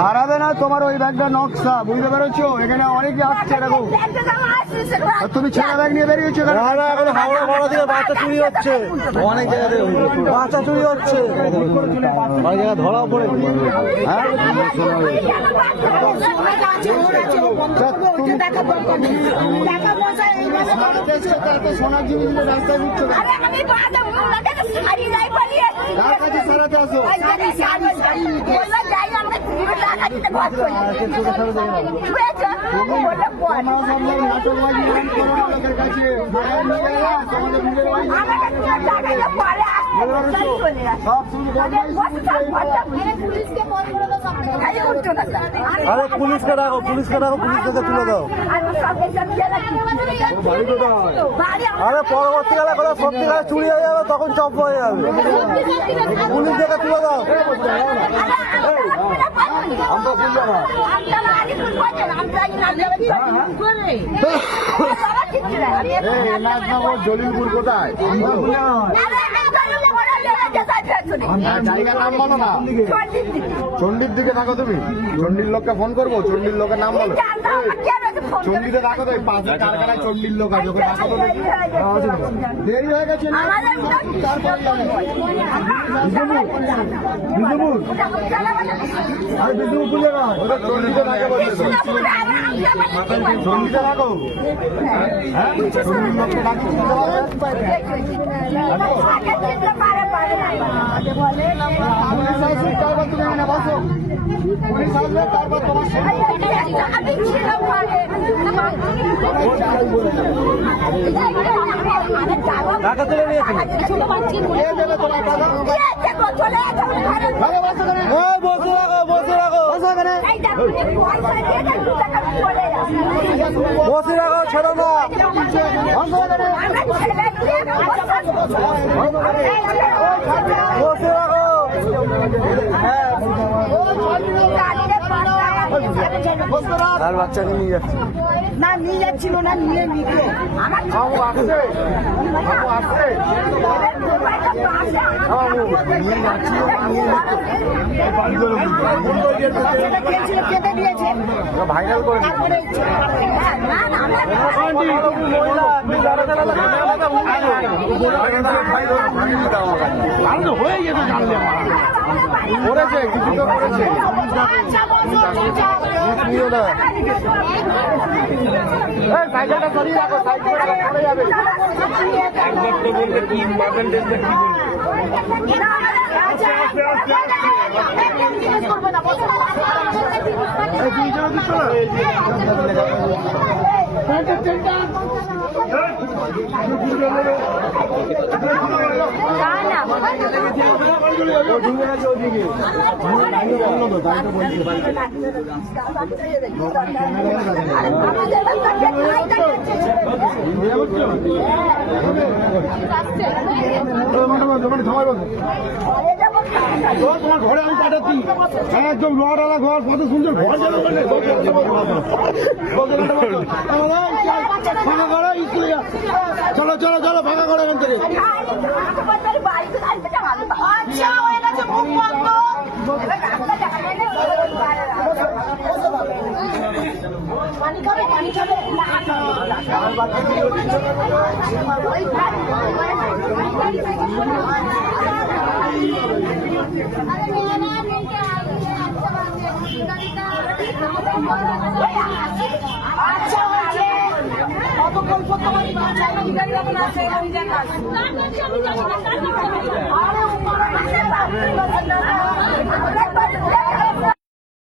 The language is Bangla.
হারাবে না তোমার ওই ব্যাগটা নকশা, বুঝতে পেরেছো? এখানে অনেকে আসছে এরকম। তুমি ছেলে ব্যাগ নিয়ে বেরিয়েছো? হাওড়া বড় দিকে বাচ্চা চুরি হচ্ছে, অনেক জায়গাতে বাচ্চা চুরি হচ্ছে, অনেক জায়গায় ধরাও পড়ে। হ্যাঁ সোনার জিনিস রাস্তায় ঘুরছো, কার কাছে সারাতে আসো? আরে পুলিশকে ডাকো, পুলিশকে ডাকো, পুলিশকে তুলে দাও। আরে পরবর্তীকালে কোনো সত্যিকারে চুরি হয়ে যাবে, তখন চপ হয়ে যাবে। পুলিশ থেকে তুলে দাও। জলিলপুর কোথায়? জায়গার নাম বলো না। চন্ডির দিকে থাকো তুমি? চন্ডির লোককে ফোন করবো, চন্ডির লোকের নাম বলো। চন্ডিতে থাকো তো, পাশে কারখানায় চন্ডির লোক আছে, ওকে থাকো তো। দেরি হয়ে গেছে। বিষ্ণুপুর, আরে বিষ্ণুপুর জায়গায় চন্ডিতে থাকে বলছে তো। চন্ডিতে থাকো। হ্যাঁ চন্ডির লোককে ডাকি পুলিশ আসবে, তারপর তুমি এখানে বসো। পুলিশ আসবে, তারপর তোমার টাকা তুলে নিয়েছি। বসে রাখো, বসে রাখো, বসে রাখো, ছেড়ো না। বসে রাখো। তার বাচ্চাকে নিয়ে যাচ্ছে না, নিয়ে যাচ্ছিল না, নিয়ে নিয়ে কেটে দিয়েছে, ভাইরাল করে হয়ে গেছে, করেছে কিছু তো করেছে। সাইকেলটা সরিয়ে রাখো, সাইকেলটা পড়ে যাবে। কি ইম্পর্টেন্ট তোমার ঘরে আমি পাঠাচ্ছি, একদম লোহারালা ঘর, কত সুন্দর ঘর। ফাঁকা করো, স্কুলে যা। চলো চলো চলো, ফাঁকা করো এখান থেকে। আচ্ছা হয়েছে, কত গল্প তোমার